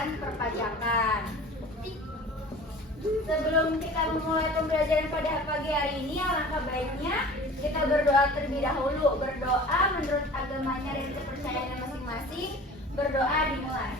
pelajaran perpajakan. Sebelum kita memulai pembelajaran pada pagi hari ini, alangkah baiknya kita berdoa terlebih dahulu. Berdoa menurut agamanya dan kepercayaan masing-masing. Berdoa dimulai.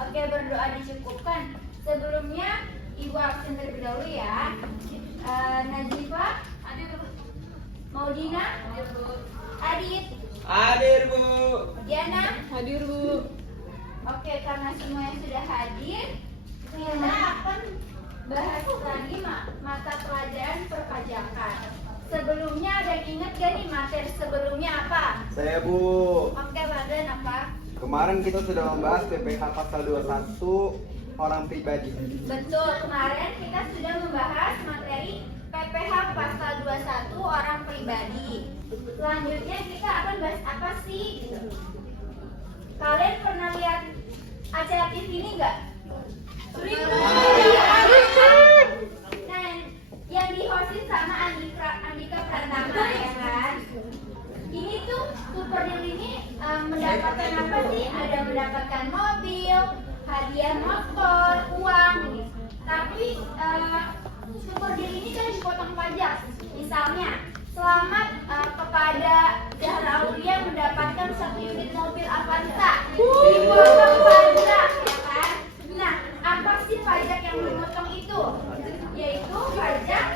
Oke, berdoa dicukupkan. Sebelumnya, Ibu absen terlebih dahulu ya. Nazifa, Maudina, Adit, hadir Bu. Diana, Hadir Bu. Oke, karena semuanya sudah hadir, kita akan bahas lagi mata pelajaran perpajakan. Sebelumnya ada yang ingat gak nih materi sebelumnya apa? Saya Bu. Oke, Badan apa? Kemarin kita sudah membahas PPH pasal 21 orang pribadi. Betul, kemarin kita sudah membahas materi PPH pasal 21 orang pribadi. Selanjutnya kita akan bahas apa sih? Kalian pernah lihat acara TV ini nggak? Nah, yang dihostin sama Andika Pratama ya kan? Ini tuh Super Deal ini mendapatkan apa sih? Ada mendapatkan mobil, hadiah motor, uang. Tapi Super Deal ini kan dipotong pajak. Misalnya, selamat kepada Zahra Aulia mendapatkan 1 unit mobil Avanza. Dipotong pajak, ya kan? Nah, apa sih pajak yang memotong itu? Yaitu pajak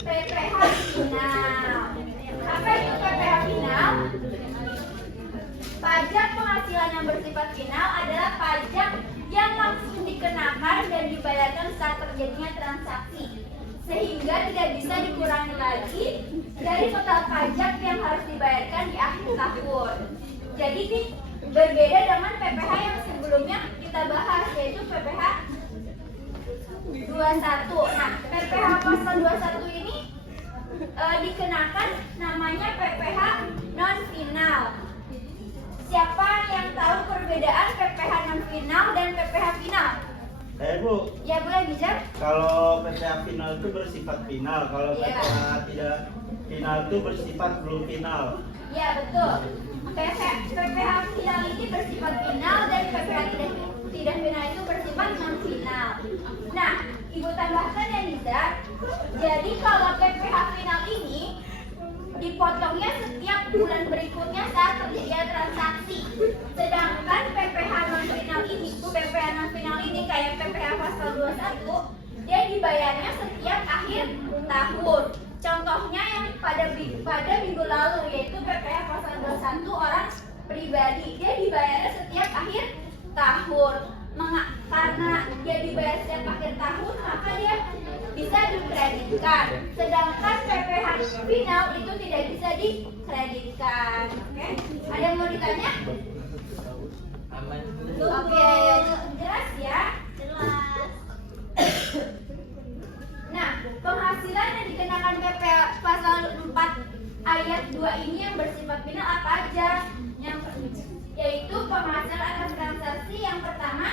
PPH final. Apa itu PPH final? Pajak penghasilan yang bersifat final adalah pajak yang langsung dikenakan dan dibayarkan saat terjadinya transaksi, sehingga tidak bisa dikurangi lagi dari total pajak yang harus dibayarkan di akhir tahun. Jadi ini berbeda dengan PPH yang sebelumnya kita bahas, yaitu PPH 21. Nah, PPH pasal 21 ini dikenakan namanya PPH non final. Siapa yang tahu perbedaan PPH non final dan PPH final? Bu, Ya, boleh bicara. kalau PPH final itu bersifat final, kalau Iya. PPH tidak final itu bersifat belum final. Ya, betul. PPH final ini bersifat final dan PPH tidak final itu bersifat non final. Nah, Ibu tambahkan ya Nisa. Jadi kalau PPH final ini dipotongnya setiap bulan berikutnya saat terjadi transaksi. Sedangkan PPH non final ini kayak PPH pasal 21, dia dibayarnya setiap akhir tahun. Contohnya yang pada minggu lalu, yaitu PPH pasal 21 orang pribadi, dia dibayarnya setiap akhir tahun. Karena dia dibayar setiap akhir tahun, maka dia bisa dikreditkan. Sedangkan PPH final itu tidak bisa dikreditkan. Oke? Ada yang mau ditanya? Oke, jelas ya? Jelas. Nah, penghasilan yang dikenakan PPH pasal 4 ayat 2 ini yang bersifat final apa aja? Yaitu penghasilan atas transaksi yang pertama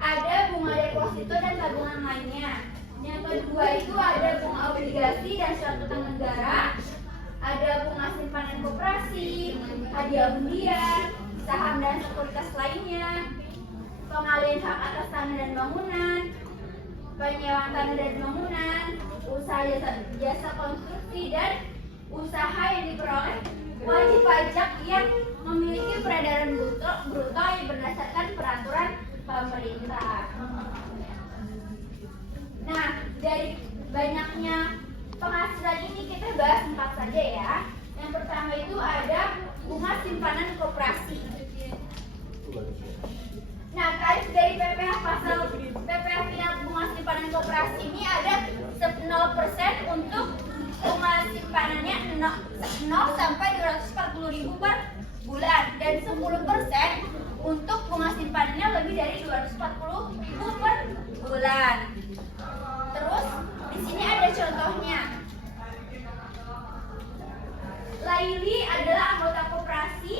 ada bunga deposito dan tabungan lainnya. Yang kedua itu ada bunga obligasi dan surat utang negara, ada bunga simpanan koperasi, hadiah undian, saham dan sekuritas lainnya, pengalihan hak atas tanah dan bangunan, penyewaan tanah dan bangunan, usaha jasa konstruksi dan usaha yang diperoleh wajib pajak yang memiliki peredaran bruto yang berdasarkan peraturan pemerintah. Nah, dari banyaknya penghasilan ini kita bahas 4 saja ya. Yang pertama itu ada bunga simpanan koperasi. Nah, tarif dari PPH final bunga simpanan koperasi ini ada 0% untuk bunga simpanannya 0 sampai 240.000 per bulan dan 10% untuk bunga simpanannya lebih dari 240.000 per bulan. Terus di sini ada contohnya. Laili adalah anggota koperasi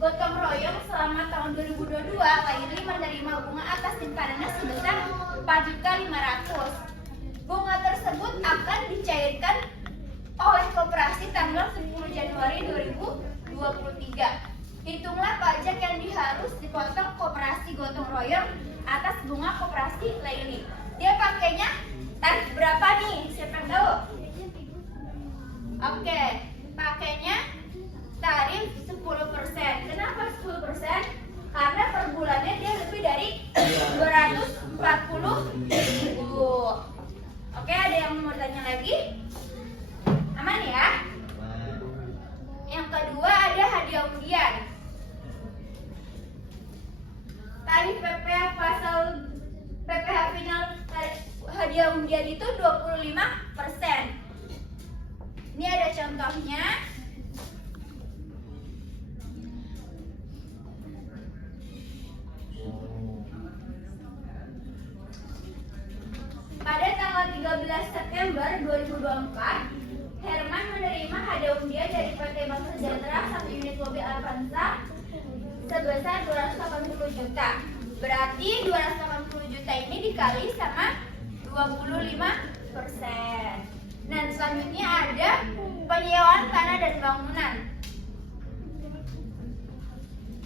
gotong royong selama tahun 2022. Laili menerima bunga atas simpanannya sebesar 4.500.000. Bunga tersebut akan dicairkan oleh koperasi tanggal 10 Januari 2023. Hitunglah pajak yang harus dipotong koperasi gotong royong atas bunga koperasi lainnya. Dia pakainya tarif berapa nih? Siapa yang tahu? Oke, pakainya tarif 10%. Kenapa 10%? Karena per bulannya dia lebih dari 240.000. Oke, ada yang mau tanya lagi? Aman ya? Yang kedua ada hadiah undian. Tarif PPh pasal PPh final hadiah undian itu 25%. Ini ada contohnya. Pada tanggal 13 September 2024, Herman menerima hadiah undian dari PT Bank Sejahtera 1 unit mobil Avanza sebesar 280 juta. Berarti 280 juta ini dikali sama 25%. Dan selanjutnya ada penyewaan tanah dan bangunan.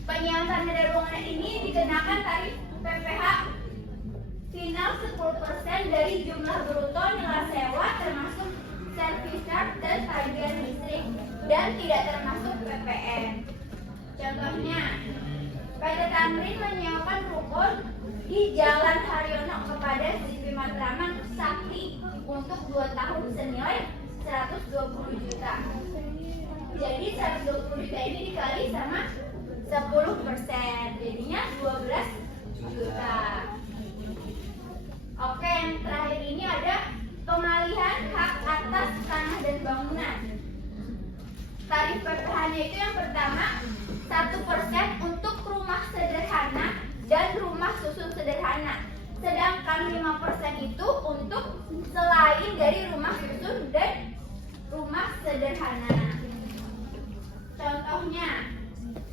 Penyewaan tanah dan bangunan ini dikenakan tarif PPh final 10% dari jumlah bruto nilai sewa termasuk servis charge dan tagihan listrik dan tidak termasuk PPN. Contohnya, PT Tamrin menyewakan ruko di Jalan Haryono kepada Sivi Matraman Sakti untuk 2 tahun senilai 120 juta. Jadi 120 juta ini dikali sama 10%, jadinya 12 juta. Oke, yang terakhir ini ada pengalihan hak atas tanah dan bangunan. Tarif PPh-nya itu yang pertama 1% untuk rumah sederhana dan rumah susun sederhana. Sedangkan 5% itu untuk selain dari rumah susun dan rumah sederhana. Contohnya,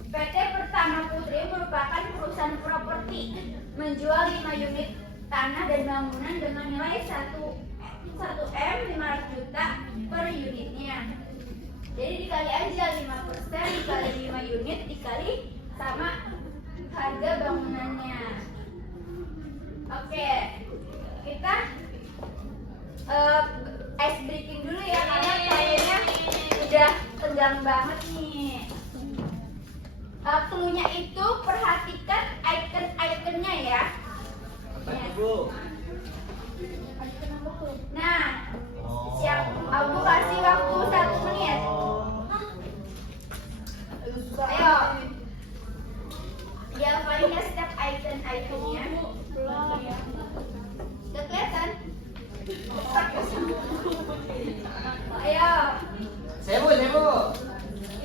PT Pertama Putri merupakan perusahaan properti menjual 5 unit tanah dan bangunan dengan nilai 1M 500 juta per unitnya. Jadi dikali aja 5% dikali 5 unit dikali sama harga bangunannya. Oke, kita ice breaking dulu ya karena kayaknya udah tegang banget nih. Cluenya itu perhatikan icon-iconnya ya. Bu. Nah, siap. Aku kasih waktu 1 menit. Ayo. Dia paling ya setiap icon-iconnya. Udah kelihatan? Ayo. Sebu.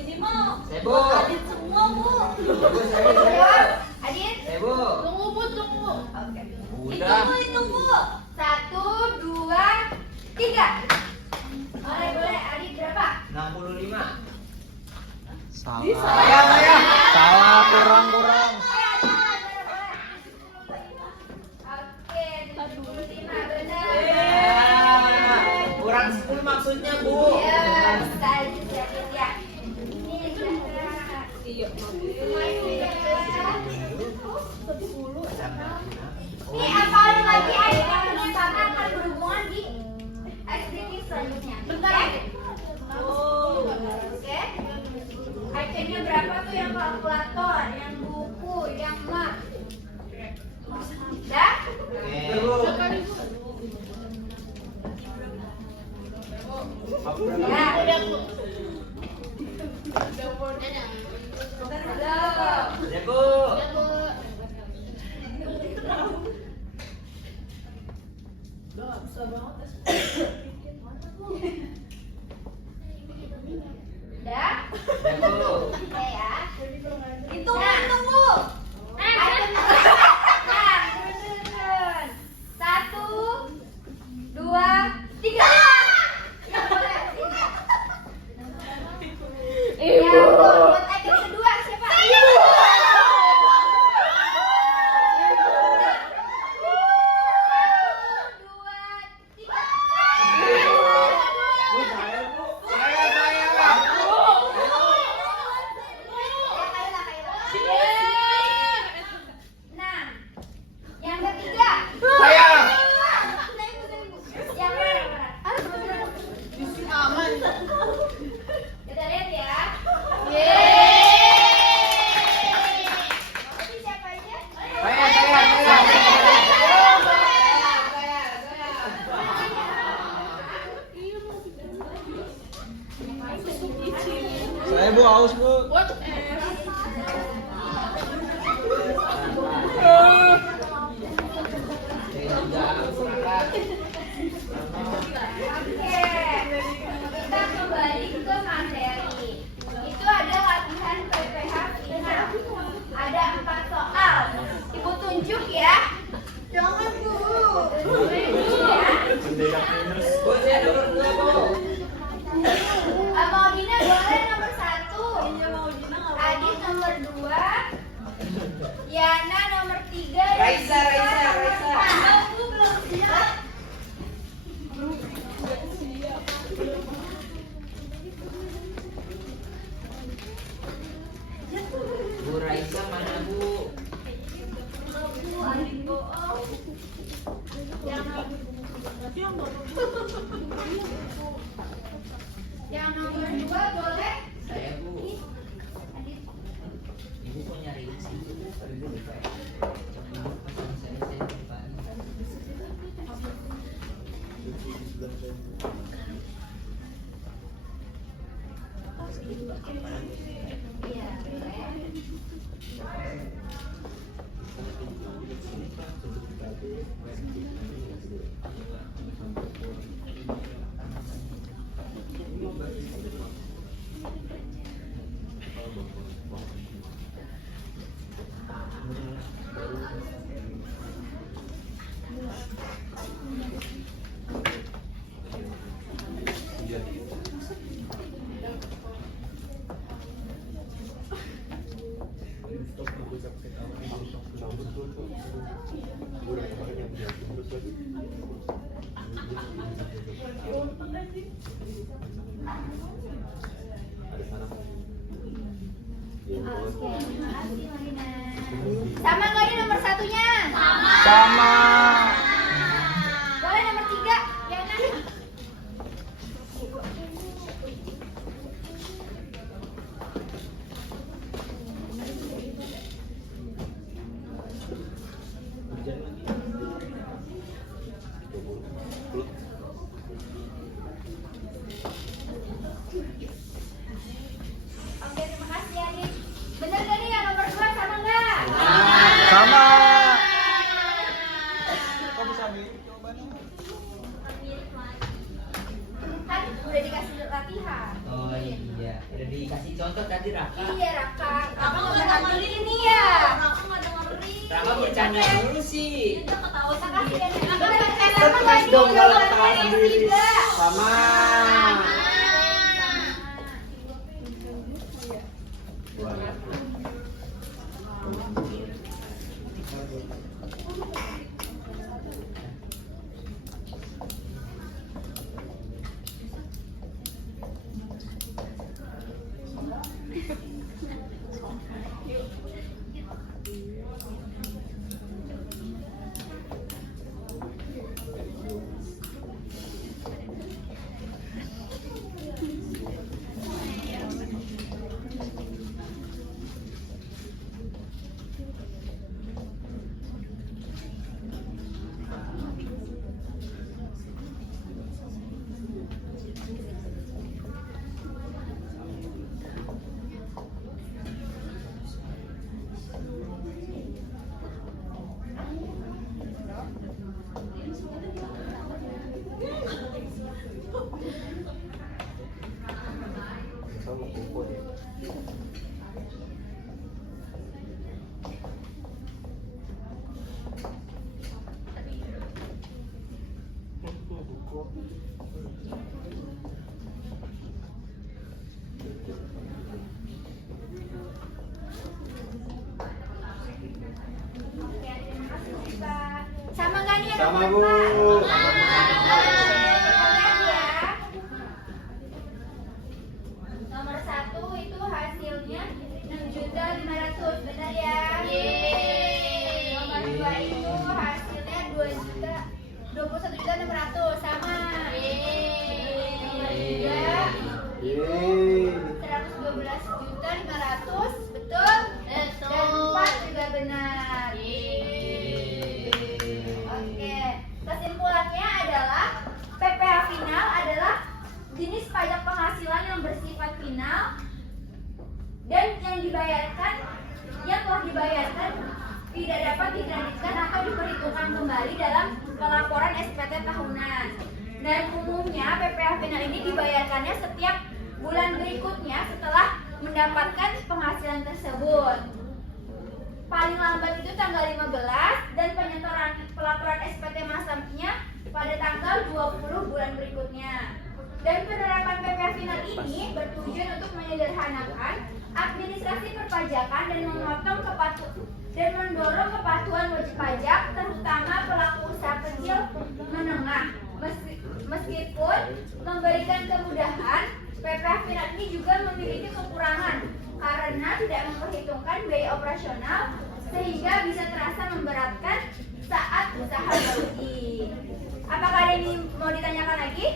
Ini mau. Sebu. Adit semua, Bu. Sebu. Adit. Sebu. Tunggu, Bu, tunggu. Oke. Udah. Hitung, Bu. 1, 2, 3. Boleh. Adit berapa? 65. Saya. Salah, kurang. Oke, 75 benar. Kurang 10 maksudnya, Bu. Ya, Adit ya. Ini benar. Iya. Ini apa lagi itemnya karena akan berhubungan di activity selanjutnya. Bentar ya. Oke. Itemnya berapa tuh yang kalkulator, yang buku, yang map? Dah? Ya, udah Bu. Halo. Sebu. Dah? Sebu. Oke ya. Hitung, Nah. hitung, Bu. Item nah, turun. 1, 2, 3. Ya boleh. Ibu. Ya, buat item kedua siapa? Bu, haus Bu. Oke, kita kembali ke materi. Itu ada latihan PPH final. Ada 4 soal. Ibu tunjuk ya. Jangan Bu. Ya. Bu, saya nomor 2, Bu. Maudina boleh nomor 1. Adit nomor 2. Yana nomor 3. Raisa. Aku belum siap. Bu Raisa mana, Bu? Adit bohong. Yang nomor 2 boleh? Saya, Bu. Adit. Ibu kok nyariin sih? Saya lupa. Iya, boleh. Oke, terima kasih Marina. Sama nggak ini nomor 1-nya? Sama. Boleh nomor 3, Yana. Oke, terima kasih Adit. Bener gak nih yang nomor 2 sama nggak? Sama. Kok bisa mirip jawabannya? Kan udah dikasih latihan. Oh iya, udah dikasih contoh tadi Raka. Iya, Raka. Kamu nggak dengerin ini ya? Raka bercanda dulu sih. Makasih ya. Stres dong kalau ketawa sendiri. Sama. Sama kumpul. Sama nggak nih yang Sama, nomor Bu. 4? Nomor 1 itu hasilnya 6.500.000, benar ya? Nomor 2 itu hasilnya 21.600.000, sama. Nomor 3 itu 112.500.000, betul? Dan 4 juga benar. Oke, kesimpulannya adalah PPH final adalah jenis pajak penghasilan yang bersifat final dan yang telah dibayarkan tidak dapat dikreditkan atau diperhitungkan kembali dalam pelaporan SPT tahunan. Dan umumnya PPh final ini dibayarkannya setiap bulan berikutnya setelah mendapatkan penghasilan tersebut. Paling lambat itu tanggal 15 dan penyetoran pelaporan SPT masanya pada tanggal 20 bulan berikutnya. Dan penerapan PPh final ini bertujuan untuk menyederhanakan administrasi perpajakan dan mendorong kepatuhan wajib pajak, terutama pelaku usaha kecil menengah. Meskipun memberikan kemudahan, PPh final ini juga memiliki kekurangan karena tidak memperhitungkan biaya operasional sehingga bisa terasa memberatkan saat usaha bagi. Apakah ada yang mau ditanyakan lagi?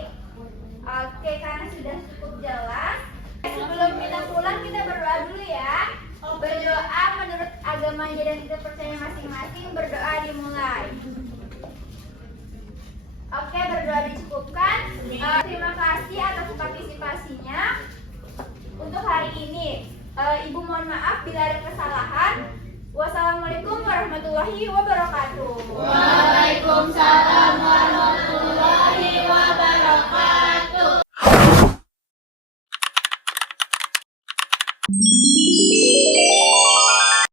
Oke, karena sudah cukup jelas. Sebelum kita pulang, kita berdoa dulu ya. Berdoa menurut agamanya dan kita percaya masing-masing. Berdoa dimulai. Oke, berdoa dicukupkan. Terima kasih atas partisipasinya untuk hari ini. Ibu mohon maaf bila ada kesalahan. Wassalamualaikum warahmatullahi wabarakatuh. Waalaikumsalam warahmatullahi wabarakatuh.